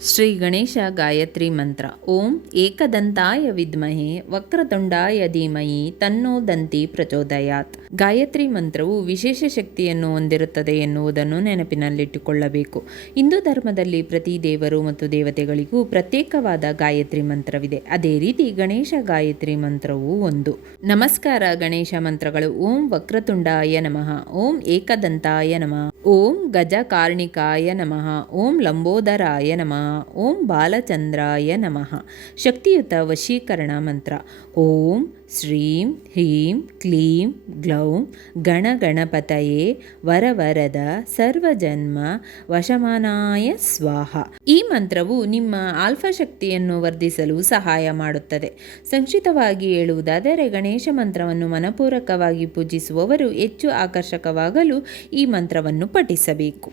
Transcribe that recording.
ಶ್ರೀ ಗಣೇಶ ಗಾಯತ್ರಿ ಮಂತ್ರ. ಓಂ ಏಕದಂತಾಯ ವಿದ್ಮಹೆ ವಕ್ರತುಂಡಾಯ ಧೀಮಹಿ ತನ್ನೋ ದಂತಿ ಪ್ರಚೋದಯಾತ್. ಗಾಯತ್ರಿ ಮಂತ್ರವು ವಿಶೇಷ ಶಕ್ತಿಯನ್ನು ಹೊಂದಿರುತ್ತದೆ ಎನ್ನುವುದನ್ನು ನೆನಪಿನಲ್ಲಿಟ್ಟುಕೊಳ್ಳಬೇಕು. ಹಿಂದೂ ಧರ್ಮದಲ್ಲಿ ಪ್ರತಿ ದೇವರು ಮತ್ತು ದೇವತೆಗಳಿಗೂ ಪ್ರತ್ಯೇಕವಾದ ಗಾಯತ್ರಿ ಮಂತ್ರವಿದೆ. ಅದೇ ರೀತಿ ಗಣೇಶ ಗಾಯತ್ರಿ ಮಂತ್ರವೂ ಒಂದು. ನಮಸ್ಕಾರ. ಗಣೇಶ ಮಂತ್ರಗಳು: ಓಂ ವಕ್ರತುಂಡಾಯ ನಮಃ, ಓಂ ಏಕದಂತಾಯ ನಮಃ, ಓಂ ಗಜಕಾರ್ಣಿಕಾಯ ನಮಃ, ಓಂ ಲಂಬೋದರಾಯ ನಮಃ, ಓಂ ಬಾಲಚಂದ್ರಾಯ ನಮಃ. ಶಕ್ತಿಯುತ ವಶೀಕರಣ ಮಂತ್ರ. ಓಂ ಶ್ರೀಂ ಹ್ರೀಂ ಕ್ಲೀಂ ಗ್ಲೌಂ ಗಣಗಣಪತಯೇ ವರವರದ ಸರ್ವಜನ್ಮ ವಶಮಾನಾಯ ಸ್ವಾಹ. ಈ ಮಂತ್ರವು ನಿಮ್ಮ ಆಲ್ಫಾ ಶಕ್ತಿಯನ್ನು ವರ್ಧಿಸಲು ಸಹಾಯ ಮಾಡುತ್ತದೆ. ಸಂಕ್ಷಿಪ್ತವಾಗಿ ಹೇಳುವುದಾದರೆ, ಗಣೇಶ ಮಂತ್ರವನ್ನು ಮನಪೂರ್ವಕವಾಗಿ ಪೂಜಿಸುವವರು ಹೆಚ್ಚು ಆಕರ್ಷಕವಾಗಲು ಈ ಮಂತ್ರವನ್ನು ಪಠಿಸಬೇಕು.